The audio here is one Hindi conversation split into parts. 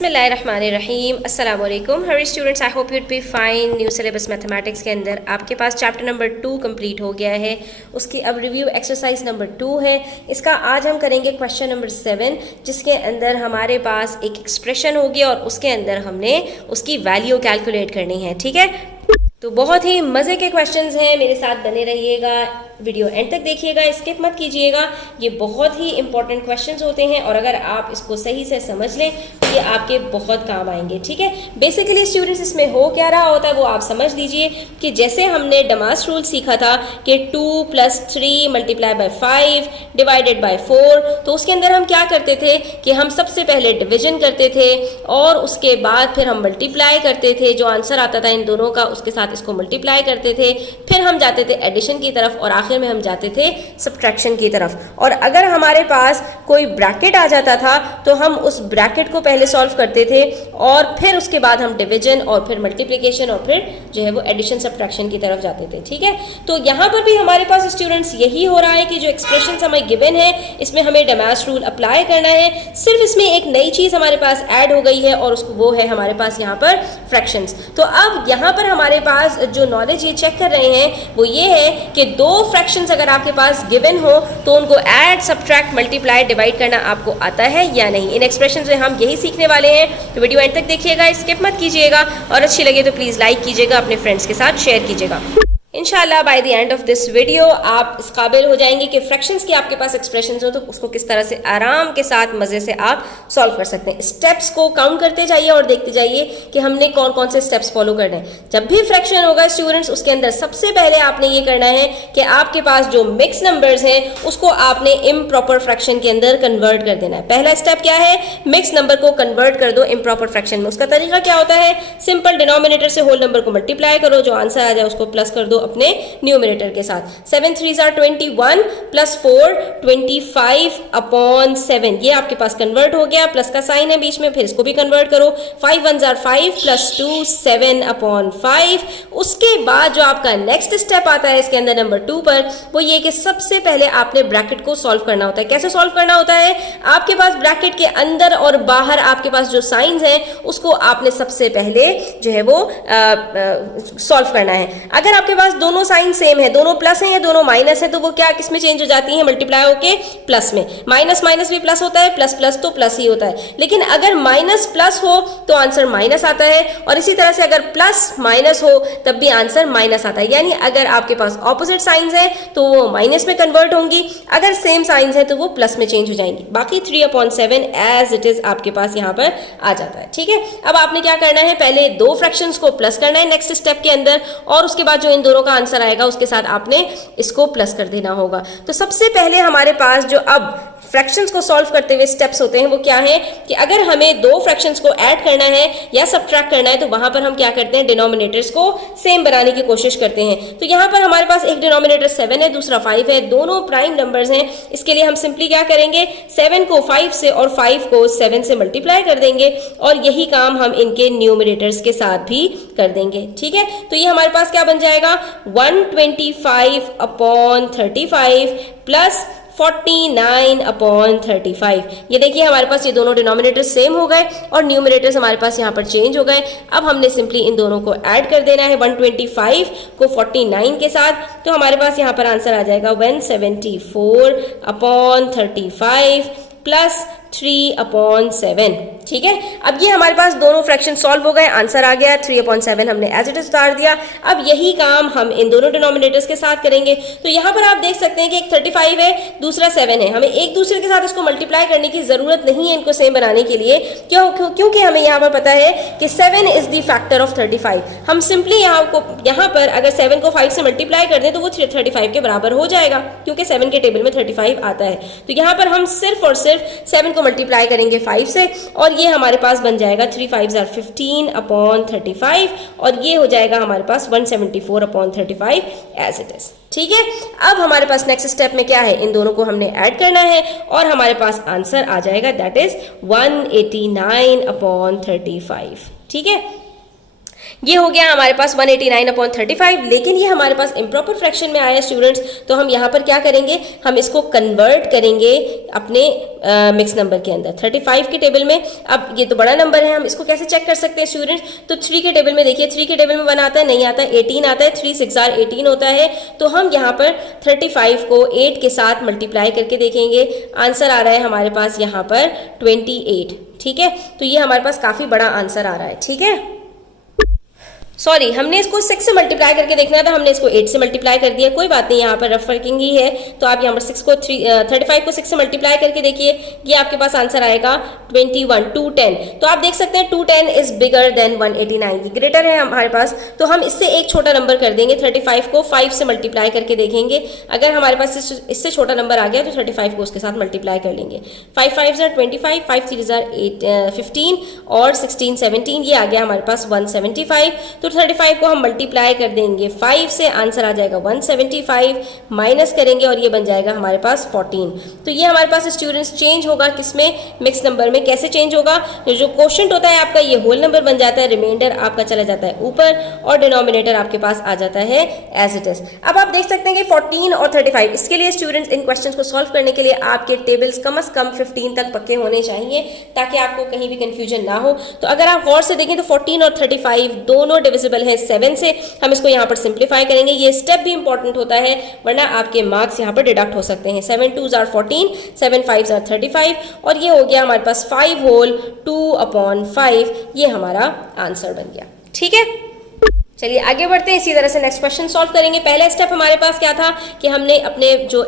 बिस्मिल्लाहिर्रहमानिर्रहीम अस्सलाम वालेकुम हर students, I hope you'd be fine. New syllabus mathematics के अंदर आपके पास चैप्टर नंबर 2 कंप्लीट हो गया है। उसकी अब रिव्यू एक्सरसाइज नंबर 2 है। इसका आज हम करेंगे क्वेश्चन नंबर 7, जिसके अंदर हमारे पास एक एक्सप्रेशन होगी और उसके अंदर हमने उसकी वैल्यू कैलकुलेट करनी है। ठीक है, तो बहुत ही मज़े के क्वेश्चंस हैं, मेरे साथ बने रहिएगा, वीडियो एंड तक देखिएगा, स्किप मत कीजिएगा। ये बहुत ही इंपॉर्टेंट क्वेश्चंस होते हैं और अगर आप इसको सही से समझ लें तो ये आपके बहुत काम आएंगे। ठीक है, बेसिकली स्टूडेंट्स इसमें हो क्या रहा होता है वो आप समझ लीजिए कि जैसे हमने डमास रूल सीखा था कि 2 + 3 × 5 डिवाइडेड बाय 4, तो उसके अंदर हम क्या करते थे कि हम सबसे पहले डिविजन करते थे और उसके बाद फिर हम मल्टीप्लाई करते थे, जो आंसर आता था इन दोनों का उसके साथ इसको मल्टीप्लाई करते थे, फिर हम जाते थे एडिशन की तरफ और आखिर में हम जाते थे सब्ट्रैक्शन की तरफ। और अगर हमारे पास कोई ब्रैकेट आ जाता था तो हम उस ब्रैकेट को पहले सॉल्व करते थे और फिर उसके बाद हम डिवीजन और फिर मल्टीप्लिकेशन और फिर जो है वो एडिशन सब्ट्रैक्शन की तरफ जाते थे। ठीक है, तो यहाँ पर भी हमारे पास स्टूडेंट्स यही हो रहा है कि जो एक्सप्रेशन हमें गिवन है इसमें हमें डमास रूल अप्लाई करना है। सिर्फ इसमें एक नई चीज़ हमारे पास ऐड हो गई है और उसको वो है हमारे पास यहाँ पर फ्रैक्शंस। तो अब यहाँ पर हमारे पास जो नॉलेज ये चेक कर रहे हैं वो ये है कि दो फ्रैक्शंस अगर आपके पास गिवन हो तो उनको ऐड, सब्ट्रैक्ट, मल्टीप्लाई, डिवाइड करना आपको आता है या नहीं। इन एक्सप्रेशंस में हम यही सीखने वाले हैं, तो वीडियो एंड तक देखिएगा, स्किप मत कीजिएगा और अच्छी लगे तो प्लीज़ लाइक कीजिएगा, अपने फ्रेंड्स के साथ शेयर कीजिएगा। इंशाल्लाह by the end of this video आप इस काबिल हो जाएंगे कि फ्रैक्शंस के आपके पास एक्सप्रेशंस हो तो उसको किस तरह से आराम के साथ मज़े से आप सॉल्व कर सकते हैं। स्टेप्स को काउंट करते जाइए और देखते जाइए कि हमने कौन कौन से स्टेप्स फॉलो करने हैं। जब भी फ्रैक्शन होगा स्टूडेंट्स, उसके अंदर सबसे पहले आपने ये करना है कि आपके पास जो मिक्स नंबर्स हैं उसको आपने इम्प्रॉपर फ्रैक्शन के अंदर कन्वर्ट कर देना है। पहला स्टेप क्या है? मिक्स नंबर को कन्वर्ट कर दो इम्प्रॉपर फ्रैक्शन में। उसका तरीका क्या होता है? सिंपल, डिनोमिनेटर से होल नंबर को मल्टीप्लाई करो, जो आंसर आ जाए उसको प्लस कर दो अपने न्यूमरेटर के साथ। 7 3s are 21 + 4 25/7, ये आपके पास कन्वर्ट हो गया, प्लस का साइन है बीच में, फिर इसको भी कन्वर्ट करो। 5 1s are 5 + 2 7/5। उसके बाद जो आपका नेक्स्ट स्टेप आता है इसके अंदर नंबर 2 पर, वो ये कि सबसे पहले आपने ब्रैकेट को सॉल्व करना होता है। कैसे सॉल्व करना होता है? आपके पास ब्रैकेट के अंदर और बाहर आपके पास जो साइंस हैं उसको आपने सबसे पहले जो है वो सॉल्व करना है। अगर आपके पास दोनों साइन सेम है, दोनों प्लस है या दोनों माइनस है, तो वो क्या किस में चेंज हो जाती है? मल्टीप्लाई होके प्लस में। माइनस माइनस भी प्लस होता है, प्लस प्लस तो प्लस ही होता है। लेकिन अगर माइनस प्लस हो तो आंसर माइनस आता है और इसी तरह से अगर प्लस माइनस हो तब भी आंसर माइनस आता है। यानी अगर आपके पास ऑपोजिट साइंस है तो वो माइनस में कन्वर्ट होंगी, अगर सेम साइंस है तो वो प्लस में चेंज हो जाएंगी। बाकी 3/7 एज इट इज आपके पास यहाँ पर आ जाता है। ठीक है, अब आपने क्या करना है? पहले दो फ्रैक्शंस को प्लस करना है नेक्स्ट स्टेप के अंदर और उसके बाद जो इन दोनों का आंसर आएगा उसके साथ आपने इसको प्लस कर देना होगा। तो सबसे पहले हमारे पास जो अब फ्रैक्शंस को सॉल्व करते हुए स्टेप्स होते हैं वो क्या है कि अगर हमें दो फ्रैक्शंस को ऐड करना है या सब्ट्रैक्ट करना है तो वहां पर हम क्या करते हैं? डिनोमिनेटर्स को सेम बनाने की कोशिश करते हैं। तो यहाँ पर हमारे पास एक डिनोमिनेटर 7 है, दूसरा 5 है, दोनों प्राइम नंबर्स हैं। इसके लिए हम सिंपली क्या करेंगे? 7 को 5 से और 5 को 7 से मल्टीप्लाई कर देंगे और यही काम हम इनके न्यूमरेटर्स के साथ भी कर देंगे। ठीक है, तो ये हमारे पास क्या बन जाएगा? 125/35 प्लस 49/35। ये देखिए हमारे पास ये दोनों डिनोमिनेटर सेम हो गए और न्यूमरेटर्स हमारे पास यहाँ पर चेंज हो गए। अब हमने सिंपली इन दोनों को ऐड कर देना है 125 को 49 के साथ, तो हमारे पास यहाँ पर आंसर आ जाएगा 174/35 प्लस 3/7। ठीक है, अब ये हमारे पास दोनों फ्रैक्शन सॉल्व हो गए, आंसर आ गया 3/7, हमने एज इट इज उतार दिया। अब यही काम हम इन दोनों डिनोमिनेटर्स के साथ करेंगे। तो यहाँ पर आप देख सकते हैं कि एक 35 है, दूसरा 7 है। हमें एक दूसरे के साथ इसको मल्टीप्लाई करने की जरूरत नहीं है इनको सेम बनाने के लिए। क्योंकि हमें यहाँ पर पता है कि 7 इज द फैक्टर ऑफ 35। हम सिंपली यहाँ पर अगर 7 को 5 से मल्टीप्लाई कर दें तो वो 35 के बराबर हो जाएगा, क्योंकि 7 के टेबल में 35 आता है। तो यहाँ पर हम सिर्फ और सिर्फ 7 को मल्टीप्लाई करेंगे 5 से और ये हमारे पास बन जाएगा 3 5s are 15/35 और ये हो जाएगा हमारे पास 174/35 एज इट इज। ठीक है, अब हमारे पास नेक्स्ट स्टेप में क्या है? इन दोनों को हमने ऐड करना है और हमारे पास आंसर आ जाएगा दैट इज 189/35। ठीक है, ये हो गया हमारे पास 189/35, लेकिन ये हमारे पास इम्प्रॉपर फ्रैक्शन में आया स्टूडेंट्स, तो हम यहाँ पर क्या करेंगे, हम इसको कन्वर्ट करेंगे अपने मिक्स नंबर के अंदर 35 के टेबल में। अब ये तो बड़ा नंबर है, हम इसको कैसे चेक कर सकते हैं स्टूडेंट्स, तो 3 के टेबल में देखिए, 3 के टेबल में 1 आता है, नहीं आता है, 18 आता है, 3 6 18 होता है। तो हम यहाँ पर 35 को 8 के साथ मल्टीप्लाई करके देखेंगे, आंसर आ रहा है हमारे पास यहाँ पर 28। ठीक है, तो ये हमारे पास काफ़ी बड़ा आंसर आ रहा है। ठीक है, सॉरी, हमने इसको 6 से मल्टीप्लाई करके देखना था, हमने इसको 8 से मल्टीप्लाई कर दिया, कोई बात नहीं, यहाँ पर रफ वर्किंग ही है। तो आप यहाँ पर 35 को 6 से मल्टीप्लाई करके देखिए, ये आपके पास आंसर आएगा 21, 210। तो आप देख सकते हैं 210 इज बिगर देन 189, ये ग्रेटर है हमारे पास। तो हम इससे एक छोटा नंबर कर देंगे, 35 को 5 से मल्टीप्लाई करके देखेंगे, अगर हमारे पास इससे छोटा नंबर आ गया तो 35 को उसके साथ मल्टीप्लाई कर लेंगे। 5 5 25, 5 3 15 और 16 17, ये आ गया हमारे पास 175। तो 35 को हम मल्टीप्लाई कर देंगे 5 से, आंसर आ जाएगा 175, माइनस करेंगे और ये बन जाएगा हमारे पास 14। तो ये हमारे पास स्टूडेंट्स चेंज होगा किसमें, मिक्स नंबर में। कैसे चेंज होगा, जो क्वोशिएंट होता है आपका ये होल नंबर बन जाता है, रिमाइंडर आपका चला जाता है ऊपर और डिनोमिनेटर आपके पास आ जाता है एज इट इज। अब आप देख सकते हैं कि 14 और 35, इसके लिए स्टूडेंट्स इन क्वेश्चंस को सॉल्व करने के लिए आपके टेबल्स कम से कम 15 तक पक्के होने चाहिए, ताकि आपको कहीं भी कंफ्यूजन ना हो। तो अगर आप गौर से देखें तो 14 और 35 दोनों डिविजिबल है 7 से, हम इसको यहाँ पर सिंप्लीफाई करेंगे। ये स्टेप भी इंपॉर्टेंट होता है, वरना आपके मार्क्स यहाँ पर डिडक्ट हो सकते हैं। 7 2s are 14, 7 5s are 35, और ये हो गया हमारे पास 5 होल 2/5, ये हमारा आंसर बन गया। ठीक है, चलिए आगे बढ़ते हैं, इसी तरह से नेक्स्ट क्वेश्चन सॉल्व करेंगे। पहला स्टेप हमारे पास क्या था कि हमने अपने जो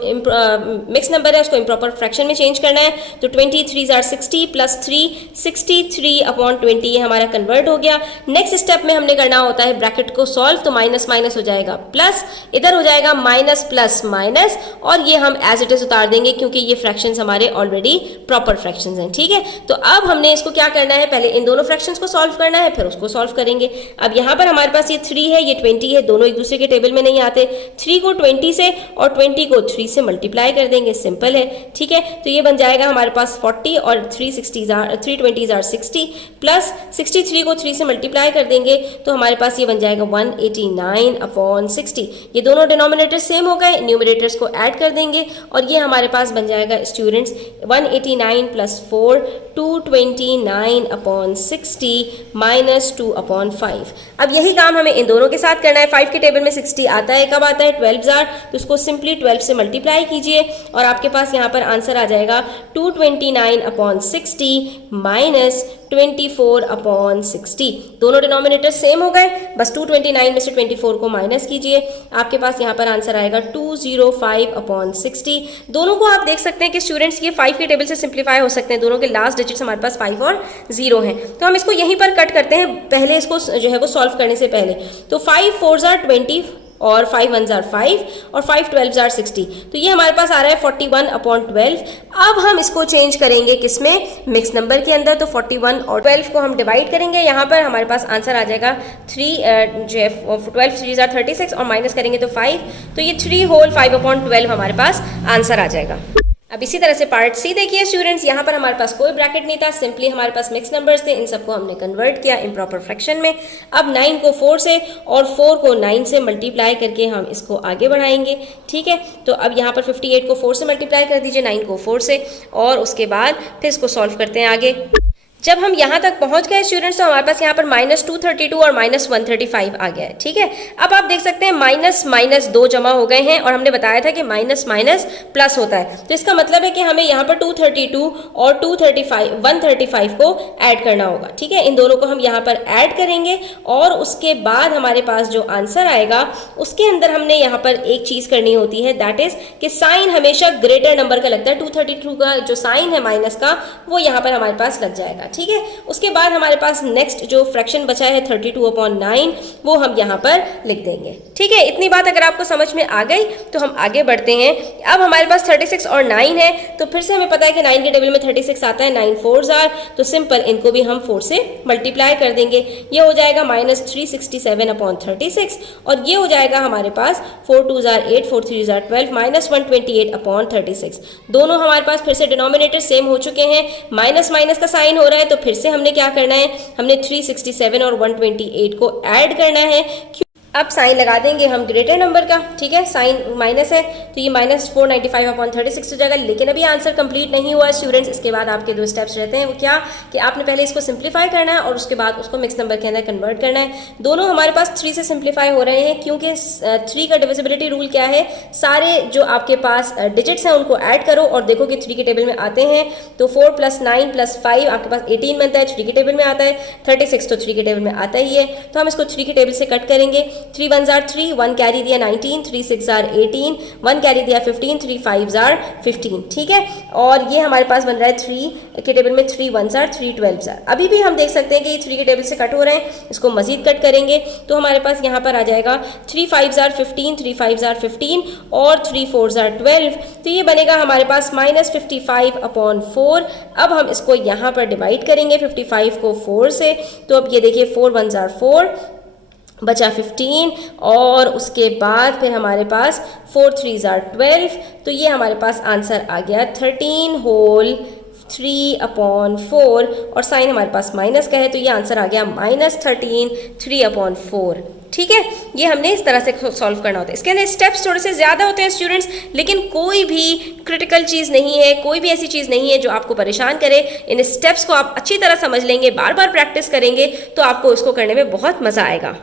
मिक्स नंबर है उसको इम्प्रॉपर फ्रैक्शन में चेंज करना है। तो 23s are 60 प्लस 3, 63/20, ये हमारा कन्वर्ट हो गया। नेक्स्ट स्टेप में हमने करना होता है ब्रैकेट को सॉल्व, तो माइनस माइनस हो जाएगा प्लस, इधर हो जाएगा माइनस प्लस माइनस, और ये हम एज इट इज उतार देंगे क्योंकि ये फ्रैक्शंस हमारे ऑलरेडी प्रॉपर फ्रैक्शंस हैं। ठीक है, तो अब हमने इसको क्या करना है, पहले इन दोनों फ्रैक्शंस को सॉल्व करना है, फिर उसको सॉल्व करेंगे। अब यहाँ पर हमारे पास ये 3 है, ये 20 है, दोनों एक दूसरे के टेबल में नहीं आते। 3 को 20 से और 20 को 3 से मल्टीप्लाई कर देंगे, सिंपल है। ठीक है, तो ये बन जाएगा हमारे पास 40 और 320s are 60 प्लस 63 को 3 से मल्टीप्लाई कर देंगे, तो हमारे पास ये बन जाएगा 189/60। ये दोनों डिनोमिनेटर सेम हो गए, न्यूमरेटर्स को ऐड कर देंगे और ये हमारे पास बन जाएगा स्टूडेंट्स 189 प्लस 4, 229/60 माइनस 2/5। अब यही काम हमें इन दोनों के साथ करना है। 5 के टेबल में 60 आता है, कब आता है, 12s, तो उसको सिंपली 12 से मल्टीप्लाई कीजिए और आपके पास यहाँ पर आंसर आ जाएगा 229/60 माइनस 24/60। दोनों डिनोमिनेटर सेम हो गए, बस 229 में से 24 को माइनस कीजिए, आपके पास यहाँ पर आंसर आएगा 205/60। दोनों को आप देख सकते हैं कि स्टूडेंट्स ये 5 के टेबल से सिंप्लीफाई हो सकते हैं, दोनों के लास्ट डिजिट्स हमारे पास 5 और 0 हैं। तो हम इसको यहीं पर कट करते हैं, पहले इसको जो है वो सॉल्व करने से पहले। तो 5 4s are 20 और 5 1s are 5 और 5 12s are 60, तो ये हमारे पास आ रहा है 41/12। अब हम इसको चेंज करेंगे किसमें, मिक्स नंबर के अंदर। तो 41 और 12 को हम डिवाइड करेंगे, यहाँ पर हमारे पास आंसर आ जाएगा 12 3s are 36 और माइनस करेंगे तो 5, तो ये 3 होल 5/12 हमारे पास आंसर आ जाएगा। अब इसी तरह से पार्ट सी देखिए स्टूडेंट्स, यहाँ पर हमारे पास कोई ब्रैकेट नहीं था, सिंपली हमारे पास मिक्स नंबर्स थे, इन सबको हमने कन्वर्ट किया इम्प्रॉपर फ्रैक्शन में। अब 9 को 4 से और 4 को 9 से मल्टीप्लाई करके हम इसको आगे बढ़ाएंगे। ठीक है, तो अब यहाँ पर 58 को 4 से मल्टीप्लाई कर दीजिए, 9 को 4 से, और उसके बाद फिर इसको सॉल्व करते हैं आगे। जब हम यहाँ तक पहुँच गए स्टूडेंट्स, तो हमारे पास यहाँ पर -232 और -135 आ गया है। ठीक है, अब आप देख सकते हैं माइनस माइनस 2 जमा हो गए हैं, और हमने बताया था कि माइनस माइनस प्लस होता है, तो इसका मतलब है कि हमें यहाँ पर 232 और 135 को ऐड करना होगा। ठीक है, इन दोनों को हम यहाँ पर ऐड करेंगे और उसके बाद हमारे पास जो आंसर आएगा उसके अंदर हमने यहाँ पर एक चीज़ करनी होती है, दैट इज कि साइन हमेशा ग्रेटर नंबर का लगता है। 232 का जो साइन है माइनस का, वो यहाँ पर हमारे पास लग जाएगा। ठीक है, उसके बाद हमारे पास नेक्स्ट जो फ्रैक्शन बचा है 32/9, वो हम यहाँ पर लिख देंगे। ठीक है, इतनी बात अगर आपको समझ में आ गई तो हम आगे बढ़ते हैं। अब हमारे पास 36 और 9 है, तो फिर से हमें पता है कि 9 के टेबल में 36 आता है, 9 4s are, तो सिंपल इनको भी हम 4 से मल्टीप्लाई कर देंगे। ये हो जाएगा -367/36, और ये हो जाएगा हमारे पास 4 2s are 8, 4 3s are 12, -128/36। दोनों हमारे पास फिर से डिनोमिनेटर सेम हो चुके हैं, माइनस माइनस का साइन हो रहा है, है, तो फिर से हमने क्या करना है, हमने 367 और 128 को ऐड करना है। अब साइन लगा देंगे हम ग्रेटर नंबर का, ठीक है, साइन माइनस है तो ये -495/36 हो जाएगा। लेकिन अभी आंसर कंप्लीट नहीं हुआ है स्टूडेंट्स। इसके बाद आपके 2 स्टेप्स रहते हैं, वो क्या कि आपने पहले इसको सिंप्लीफाई करना है और उसके बाद उसको मिक्स नंबर के अंदर कन्वर्ट करना है। दोनों हमारे पास 3 से सिंप्लीफाई हो रहे हैं, क्योंकि 3 का डिविजिबिलिटी रूल क्या है, सारे जो आपके पास डिजिट्स हैं उनको ऐड करो और देखो कि 3 के टेबल में आते हैं, तो 4 + 9 + 5 आपके पास 18 बनता है, 3 के टेबल में आता है। 36 तो 3 के टेबल में आता ही है, तो हम इसको 3 के टेबल से कट करेंगे। 3 1s are 3, 1 कैरी दिया 19, 3 6s are 18, 1 कैरी दिया 15, 3 5s are 15, ठीक है। और ये हमारे पास बन रहा है 3 के टेबल में 3 1s are 3 12s are। अभी भी हम देख सकते हैं कि 3 के टेबल से कट हो रहे हैं, इसको मजीद कट करेंगे तो हमारे पास यहाँ पर आ जाएगा 3 5s are 15, 3 5s are 15 और 3 4s are 12, तो ये बनेगा हमारे पास -55/4। अब हम इसको यहाँ पर डिवाइड करेंगे 55 को 4 से, तो अब ये देखिए 4 1s are 4, बचा 15 और उसके बाद फिर हमारे पास 4 3s are 12, तो ये हमारे पास आंसर आ गया 13 होल 3/4 और साइन हमारे पास माइनस का है, तो ये आंसर आ गया -13 3/4, ठीक है। ये हमने इस तरह से सॉल्व करना होता है। इसके अंदर स्टेप्स थोड़े से ज़्यादा होते हैं स्टूडेंट्स, लेकिन कोई भी क्रिटिकल चीज़ नहीं है, कोई भी ऐसी चीज़ नहीं है जो आपको परेशान करे। इन स्टेप्स को आप अच्छी तरह समझ लेंगे, बार बार प्रैक्टिस करेंगे तो आपको इसको करने में बहुत मज़ा आएगा।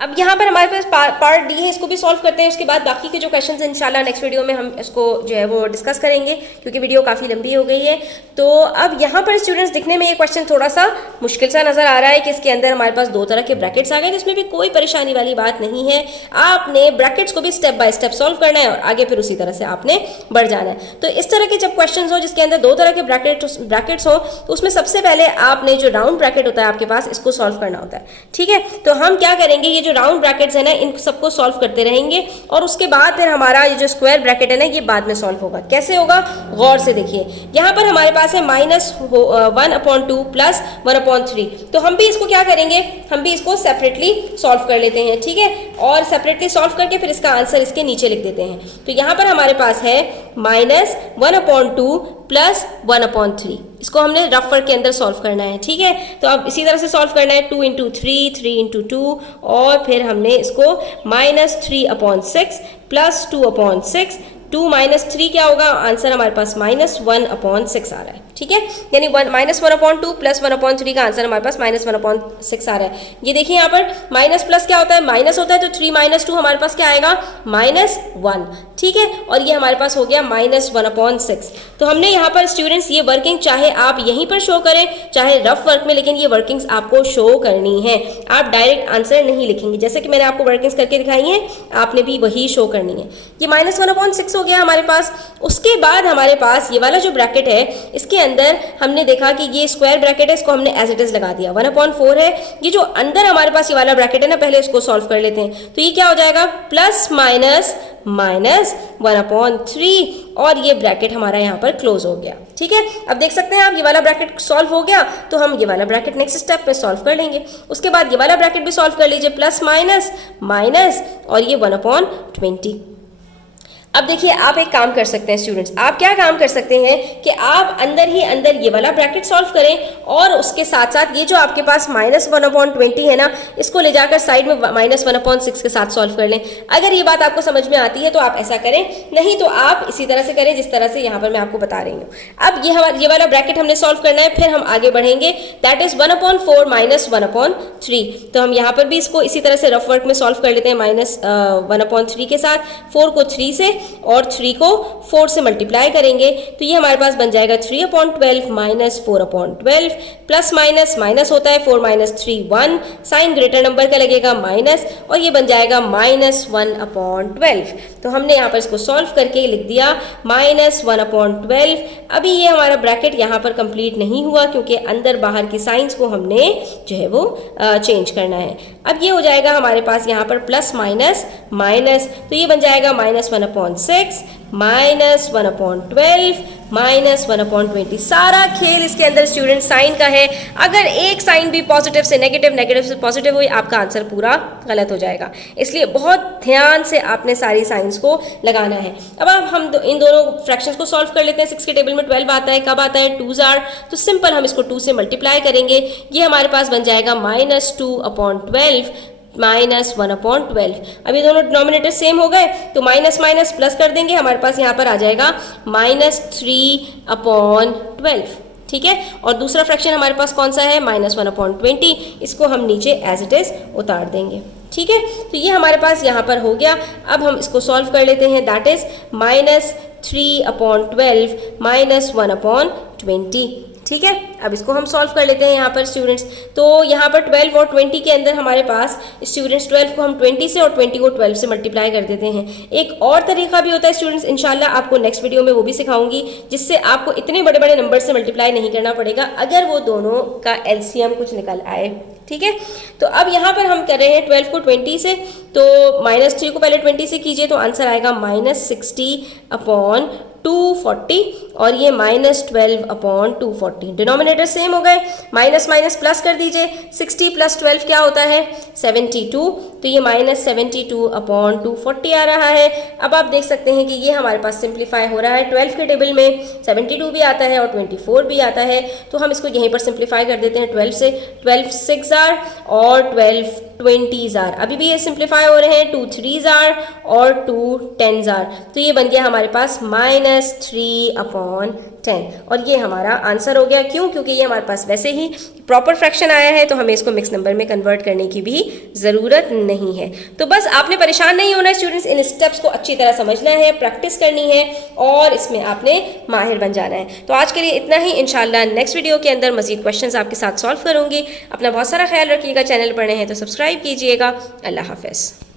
अब यहाँ पर हमारे पास पार्ट डी है, इसको भी सॉल्व करते हैं। उसके बाद बाकी के जो क्वेश्चंस हैं इंशाल्लाह नेक्स्ट वीडियो में हम इसको जो है वो डिस्कस करेंगे, क्योंकि वीडियो काफ़ी लंबी हो गई है। तो अब यहाँ पर स्टूडेंट्स दिखने में ये क्वेश्चन थोड़ा सा मुश्किल सा नज़र आ रहा है कि इसके अंदर हमारे पास 2 तरह के ब्रैकेट्स आ गए, जिसमें भी कोई परेशानी वाली बात नहीं है। आपने ब्रैकेट्स को भी स्टेप बाय स्टेप सॉल्व करना है और आगे फिर उसी तरह से आपने बढ़ जाना है। तो इस तरह के जब क्वेश्चन हो जिसके अंदर 2 तरह के ब्रैकेट्स हो, तो उसमें सबसे पहले आपने जो राउंड ब्रैकेट होता है आपके पास, इसको सॉल्व करना होता है, ठीक है। तो हम क्या करेंगे, ये जो राउंड ब्रैकेट्स है ना, इन सबको सॉल्व करते रहेंगे और उसके बाद फिर हमारा ये जो स्क्वायर ब्रैकेट है ना, ये बाद में सॉल्व होगा। कैसे होगा, गौर से देखिए। यहाँ पर हमारे पास है -1/2 + 1/3, तो हम भी इसको क्या करेंगे, हम भी इसको सेपरेटली सॉल्व कर लेते हैं, ठीक है। और सेपरेटली सॉल्व करके फिर इसका आंसर इसके नीचे लिख देते हैं। तो यहाँ पर हमारे पास है -1/2 + 1/3, इसको हमने रफ वर्क के अंदर सॉल्व करना है, ठीक है। तो अब इसी तरह से सॉल्व करना है 2 × 3, 3 × 2 और फिर हमने इसको -3/6 + 2/6, 2 - 3 क्या होगा, आंसर हमारे पास -1/6 आ रहा है, ठीक है। यानी -1/2 + 1/3 का आंसर हमारे पास -1/6 आ रहा है। ये देखिए यहाँ पर माइनस प्लस क्या होता है, माइनस होता है, तो 3 - 2 हमारे पास क्या आएगा, -1, ठीक है। और ये हमारे पास हो गया -1/6। तो हमने यहाँ पर स्टूडेंट्स ये वर्किंग चाहे आप यहीं पर शो करें चाहे रफ वर्क में, लेकिन ये वर्किंग्स आपको शो करनी है। आप डायरेक्ट आंसर नहीं लिखेंगे, जैसे कि मैंने आपको वर्किंग्स करके दिखाई है, आपने भी वही शो करनी है। ये -1/6 हो गया हमारे पास। उसके बाद हमारे पास ये वाला जो ब्रैकेट है, इसके अंदर हमने देखा कि ये स्क्वायर ब्रैकेट है, इसको हमने एज इट इज लगा दिया। 1/4 है। ये जो अंदर हमारे पास ये वाला ब्रैकेट है ना, पहले इसको सॉल्व कर लेते हैं। तो ये क्या हो जाएगा, ±-1/3 और ये ब्रैकेट हमारा यहाँ पर क्लोज हो गया, ठीक है। अब देख सकते हैं आप, ये वाला ब्रैकेट सॉल्व हो गया, तो हम ये वाला ब्रैकेट नेक्स्ट स्टेप पे सॉल्व कर लेंगे। उसके बाद ये वाला ब्रैकेट भी सॉल्व कर लीजिए, +-, और ये 1/20। अब देखिए आप एक काम कर सकते हैं स्टूडेंट्स, आप क्या काम कर सकते हैं कि आप अंदर ही अंदर ये वाला ब्रैकेट सॉल्व करें और उसके साथ साथ ये जो आपके पास -1/20 है ना, इसको ले जाकर साइड में -1/6 के साथ सॉल्व कर लें। अगर ये बात आपको समझ में आती है तो आप ऐसा करें, नहीं तो आप इसी तरह से करें जिस तरह से यहाँ पर मैं आपको बता रही हूँ। अब ये वाला ब्रैकेट हमने सॉल्व करना है, फिर हम आगे बढ़ेंगे, दैट इज 1/4 - 1/3। तो हम यहाँ पर भी इसको इसी तरह से रफ वर्क में सॉल्व कर लेते हैं, -1/3 के साथ 4 को 3 से और 3 को 4 से मल्टीप्लाई करेंगे, तो ये हमारे पास बन जाएगा 3/12 - 4/12, प्लस माइनस माइनस होता है, 4 - 3 1, साइन ग्रेटर नंबर का लगेगा माइनस, और ये बन जाएगा -1/12। तो हमने यहाँ पर इसको सॉल्व करके लिख दिया -1/12। अभी ये हमारा ब्रैकेट यहाँ पर कंप्लीट नहीं हुआ, क्योंकि अंदर बाहर की साइंस को हमने जो है वो चेंज करना है। अब ये हो जाएगा हमारे पास यहाँ पर प्लस माइनस माइनस, तो ये बन जाएगा -1/6 -1/12 -1/20। सारा खेल इसके अंदर स्टूडेंट साइन का है। अगर एक साइन भी पॉजिटिव से नेगेटिव, नेगेटिव से पॉजिटिव हुई, आपका आंसर पूरा गलत हो जाएगा। इसलिए बहुत ध्यान से आपने सारी साइंस को लगाना है। अब हम इन दोनों फ्रैक्शंस को सॉल्व कर लेते हैं। 6 के टेबल में 12 आता है, कब आता है? 2s आर, तो सिंपल हम इसको 2 से मल्टीप्लाई करेंगे। ये हमारे पास बन जाएगा -2/12 -1/12। अब ये दोनों डिनोमिनेटर सेम हो गए तो माइनस माइनस प्लस कर देंगे, हमारे पास यहाँ पर आ जाएगा -3/12। ठीक है, और दूसरा फ्रैक्शन हमारे पास कौन सा है? -1/20। इसको हम नीचे एज इट इज उतार देंगे। ठीक है, तो ये हमारे पास यहाँ पर हो गया। अब हम इसको सॉल्व कर लेते हैं। That is -3/12 -1/20। ठीक है, अब इसको हम सॉल्व कर लेते हैं यहाँ पर स्टूडेंट्स। तो यहाँ पर 12 और 20 के अंदर हमारे पास स्टूडेंट्स 12 को हम 20 से और 20 को 12 से मल्टीप्लाई कर देते हैं। एक और तरीका भी होता है स्टूडेंट्स, इंशाल्लाह आपको नेक्स्ट वीडियो में वो भी सिखाऊंगी, जिससे आपको इतने बड़े बड़े नंबर से मल्टीप्लाई नहीं करना पड़ेगा अगर वो दोनों का एलसीएम कुछ निकल आए। ठीक है, तो अब यहाँ पर हम कर रहे हैं 12 को 20 से, तो -3 को पहले 20 से कीजिए तो आंसर आएगा -60/240 और ये -12/240। डिनोमिनेटर सेम हो गए, माइनस माइनस प्लस कर दीजिए। 60 + 12 क्या होता है? 72, तो ये -72/240 आ रहा है। अब आप देख सकते हैं कि ये हमारे पास सिंप्लीफाई हो रहा है। 12 के टेबल में 72 भी आता है और 24 भी आता है, तो हम इसको यहीं पर सिंप्लीफाई कर देते हैं 12 से। 12 6s आर और 12 20s आर, अभी भी ये सिंप्लीफाई हो रहे हैं। 2 3s आर और 2 10s आर, तो ये बन गया हमारे पास -3/10 और ये हमारा आंसर हो गया। क्यों? क्योंकि ये हमारे पास वैसे ही प्रॉपर फ्रैक्शन आया है, तो हमें इसको मिक्स नंबर में कन्वर्ट करने की भी ज़रूरत नहीं है। तो बस आपने परेशान नहीं होना है स्टूडेंट्स, इन स्टेप्स को अच्छी तरह समझना है, प्रैक्टिस करनी है और इसमें आपने माहिर बन जाना है। तो आज के लिए इतना ही। इंशाल्लाह नेक्स्ट वीडियो के अंदर मज़ीद क्वेश्चंस आपके साथ सॉल्व करूँगी। अपना बहुत सारा ख्याल रखिएगा। चैनल पर नए हैं तो सब्सक्राइब कीजिएगा। अल्लाह हाफ़िज़।